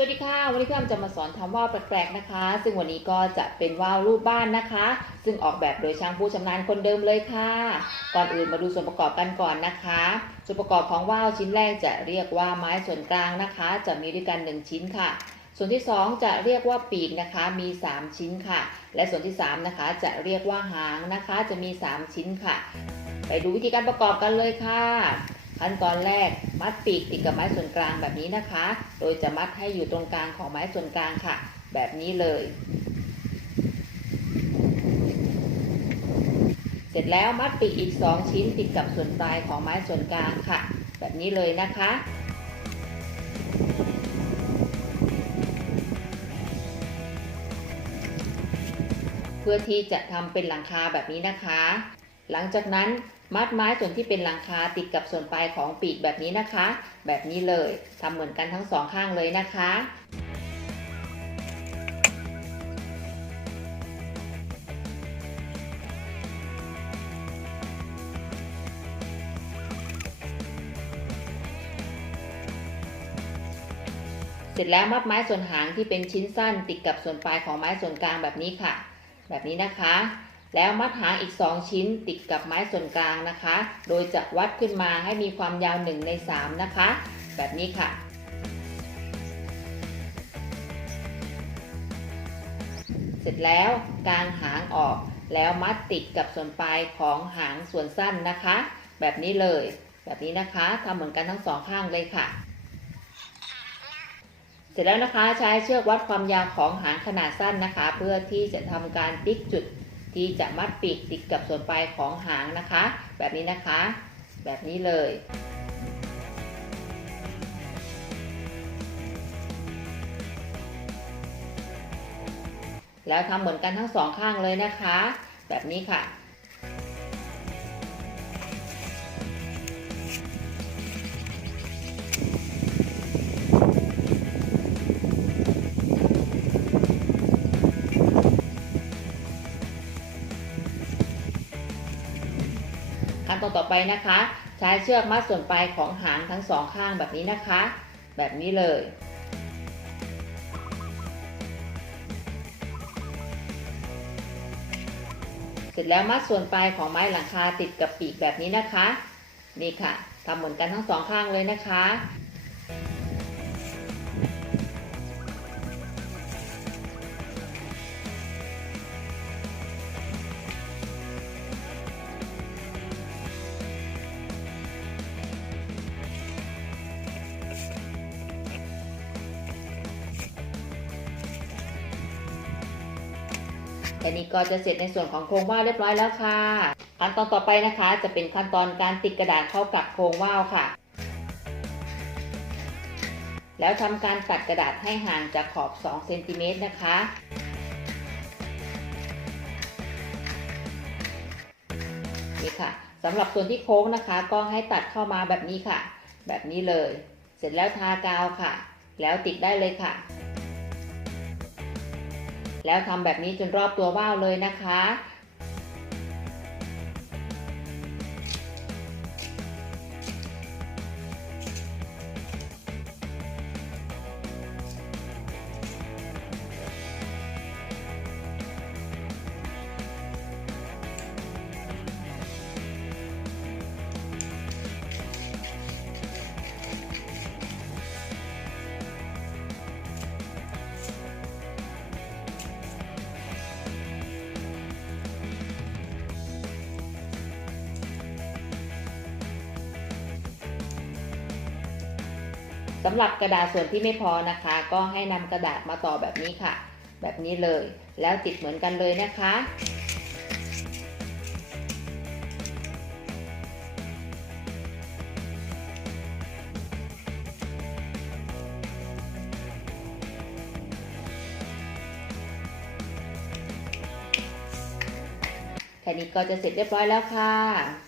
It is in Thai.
สวัสดีค่ะ วันนี้พี่อ้ำจะมาสอนทำว่าวแปลกๆนะคะ ซึ่งวันนี้ก็จะเป็นว่าวรูปบ้านนะคะ ซึ่งออกแบบโดยช่างผู้ชำนาญคนเดิมเลยค่ะ ก่อนอื่นมาดูส่วนประกอบกันก่อนนะคะ ส่วนประกอบของว่าวชิ้นแรกจะเรียกว่าไม้ส่วนกลางนะคะ จะมีด้วยกัน 1 ชิ้นค่ะ ส่วนที่ 2 จะเรียกว่าปีกนะคะ มี 3 ชิ้นค่ะ และส่วนที่ 3 นะคะ จะเรียกว่าหางนะคะ จะมี 3 ชิ้นค่ะ ไปดูวิธีการประกอบกันเลยค่ะ ขั้นตอนแรกมัดปีกติดกับไม้ส่วนกลางแบบนี้นะคะ โดยจะมัดให้อยู่ตรงกลางของไม้ส่วนกลางค่ะ แบบนี้เลย เสร็จแล้วมัดปีกอีก 2 ชิ้นติดกับส่วนปลายของไม้ส่วนกลางค่ะ แบบนี้เลยนะคะเพื่อที่จะทำเป็นหลังคาแบบนี้นะคะ หลังจากนั้นมัดไม้ส่วนที่เป็นหลังคาติดกับส่วนปลายของปีกแบบนี้นะคะ แบบนี้เลยทำเหมือนกันทั้งสองข้างเลยนะคะเสร็จแล้วมัดไม้ส่วนหางที่เป็นชิ้นสั้นติดกับส่วนปลายของไม้ส่วนกลางแบบนี้ค่ะ แบบนี้นะคะ แล้วมัดหางอีก 2 ชิ้นติดกับไม้ส่วนกลางนะคะ โดยจะวัดขึ้นมาให้มีความยาว 1 ใน 3 นะคะ แบบนี้ค่ะ เสร็จแล้วกางหางออกแล้วมัดติดกับส่วนปลายของหางส่วนสั้นนะคะ แบบนี้เลย แบบนี้นะคะทำเหมือนกันทั้งสองข้างเลยค่ะ เสร็จแล้วนะคะใช้เชือกวัดความยาวของหางขนาดสั้นนะคะ เพื่อที่จะทำการติ๊กจุดีจะมัดปีกติดกับส่วนปลายของหางนะคะ แบบนี้นะคะ แบบนี้เลยแล้วทำเหมือนกันทั้งสองข้างเลยนะคะ แบบนี้ค่ะ ขั้นตอนต่อไปนะคะ ใช้เชือกมัดส่วนปลายของหางทั้งสองข้างแบบนี้นะคะ แบบนี้เลยเสร็จแล้วมัดส่วนปลายของไม้หลังคาติดกับปีกแบบนี้นะคะ นี่ค่ะทำเหมือนกันทั้งสองข้างเลยนะคะ แค่นี้ก็จะเสร็จในส่วนของโครงว่าวเรียบร้อยแล้วค่ะ ขั้นตอนต่อไปนะคะ จะเป็นขั้นตอนการติดกระดาษเข้ากับโครงว่าวค่ะ แล้วทำการตัดกระดาษให้ห่างจากขอบ 2 เซนติเมตรนะคะนี่ค่ะสำหรับส่วนที่โค้งนะคะ ก็ให้ตัดเข้ามาแบบนี้ค่ะ แบบนี้เลย เสร็จแล้วทากาวค่ะ แล้วติดได้เลยค่ะ แล้วทำแบบนี้จนรอบตัวว่าวเลยนะคะ สำหรับกระดาษส่วนที่ไม่พอนะคะ ก็ให้นำกระดาษมาต่อแบบนี้ค่ะ แบบนี้เลย แล้วติดเหมือนกันเลยนะคะ แค่นี้ก็จะเสร็จเรียบร้อยแล้วค่ะ